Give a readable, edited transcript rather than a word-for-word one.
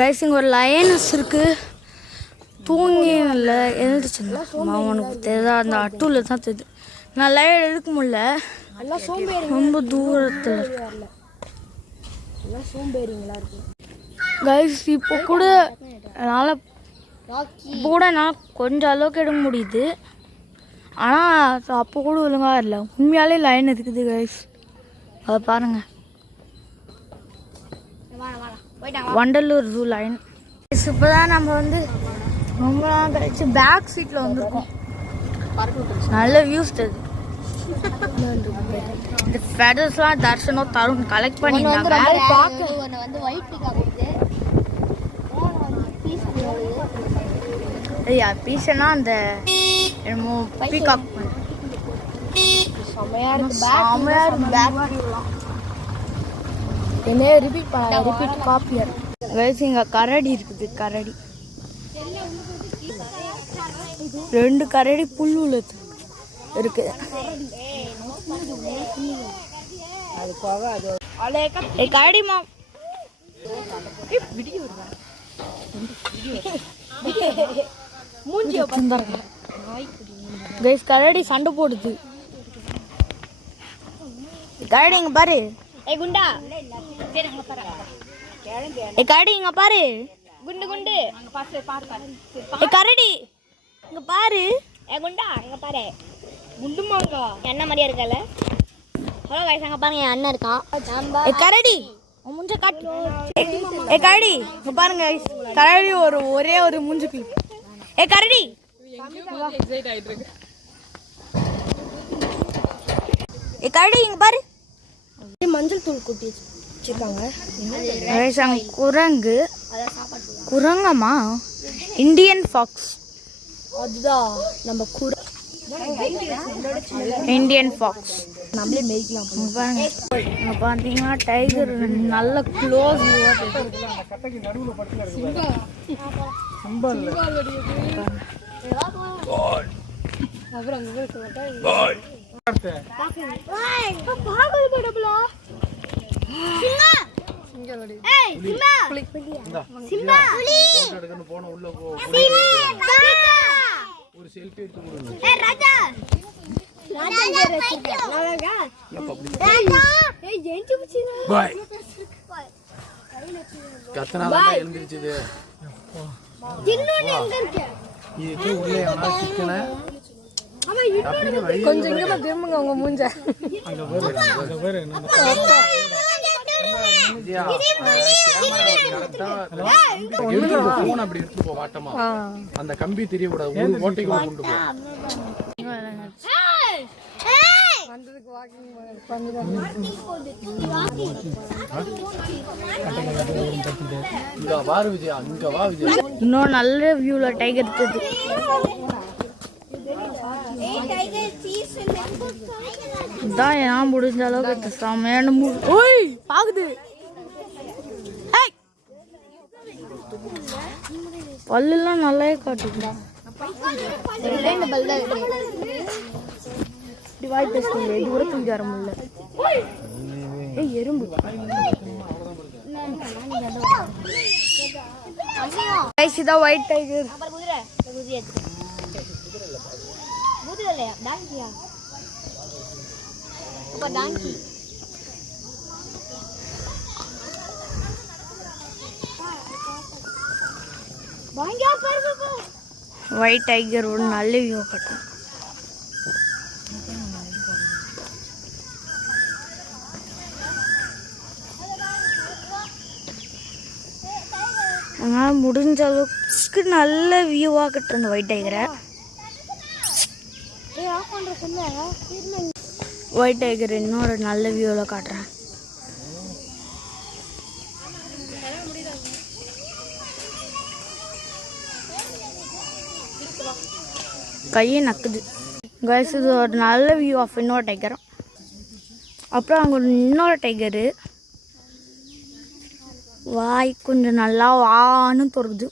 Guys இங்கே ஒரு lioness இருக்குது. தூங்கி இல்லை எழுந்துச்சுங்களா அவனுக்கு தெரியுதா அந்த அட்டூவில் தான் தெரியுது. நான் லைவ் எடுக்க முடியல, ரொம்ப தூரத்தில் இருக்கு. கைஸ் இப்போ கூட என்னால் கொஞ்சம் அளவுக்கு எடுக்க முடியுது. ஆனால் அப்போ கூட ஒழுங்காக இல்லை. உண்மையாலே லைன் இருக்குது கைஸ், அதை பாருங்கள். Vandalur zoo line. இப்போ தான் நம்ம வந்து ரொம்ப நாள் கழிச்சு பேக் சீட்டில் வந்திருக்கோம். நல்ல வியூஸ் தெரியுது. இந்த ஃபெடர்ஸ்லாம் தர்ஷனம் தருண் கலெக்ட் பண்ணியிருந்தாங்க. ஐயா பீஸ்னா அந்த என்னமோ பீகாக் என்ன ரிப்பீட் காப்பியர். கைஸ் இங்கே கரடி இருக்குது. கரடி 2 கரடி புல்லுல இருக்கு. கரடிமா கைஸ் கரடி சண்டை போடுது. கரடி இங்க பாரு. குண்டா கரடி இங்க பாரு. குண்டு குண்டு கரடி இங்க பாரு. குண்டா இங்க பாரு. குண்டு மாங்கா என்ன மாதிரியா இருக்கல. ஹலோ கைஸ் அங்க பாருங்க என் அண்ணன் இருக்கான். கரடி மூஞ்ச காட்டு. கரடி இங்க பாருங்க கைஸ். கரடி ஒரே ஒரு மூஞ்சு கிளிப். கரடி கரடி இங்க பாரு. மஞ்சள் தூள் கொட்டி வச்சிருக்காங்க. குரங்கு குரங்கம்மா இந்தியன் ஃபாக்ஸ். அதுதான் நம்ம இந்தியன் ஃபாக்ஸ் நம்மளே மேய்க்கலாம். பாருங்க இங்க பார்த்தீங்கன்னா டைகர் நல்ல க்ளோஸ். ஒரு செல்ஃபி எடுத்து கொடுங்க. கத்தனால எழுந்திருச்சுது. கொஞ்சம் இங்க திரும்புங்க உங்க மூஞ்ச. அந்த கம்பி தெரியக்கூடாது. ஓட்டைக்கு கொண்டு போ. இன்னும் நல்ல வியூல டைகர் இருக்குது. இதான் ஏன் முடிஞ்ச அளவுக்கு செமையான ஓய் பாக்குது. பல்லுலாம் நல்லாவே காட்டுது. வாய் பேசுறீங்க தூரத்துக்கு வர முடியல. எறும்பு இதான் ஒயிட் டைகர். ஒயிட் டைகர் ஒரு நல்ல வியூ காட்டும். ஆனால் முடிஞ்ச அளவுக்கு நல்ல வியூவாக கட்டுற அந்த ஒயிட் டைகரை. ஒயிட் டைகர் இன்னொரு நல்ல வியூவில் காட்டுறேன். கையை நக்குது. கைஸ் இது ஒரு நல்ல வியூ ஆஃப் இன்னொரு டைகர். அப்புறம் அங்கே இன்னொரு டைகரு வாய் கொஞ்சம் நல்லா வான்னு தொடுது.